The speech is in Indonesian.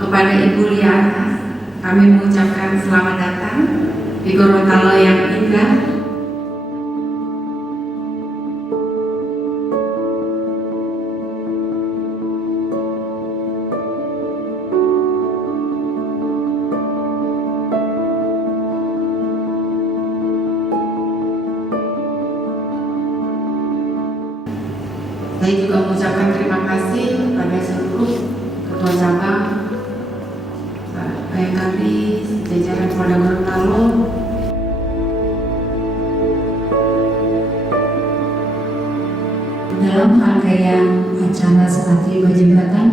Kepada Ibu Liana, kami mengucapkan selamat datang di Gorontalo yang indah. Saya juga mengucapkan terima kasih kepada seluruh ketua cabang, kami, jajaran Polda Gorontalo. Dalam rangkaian acara serah terima jabatan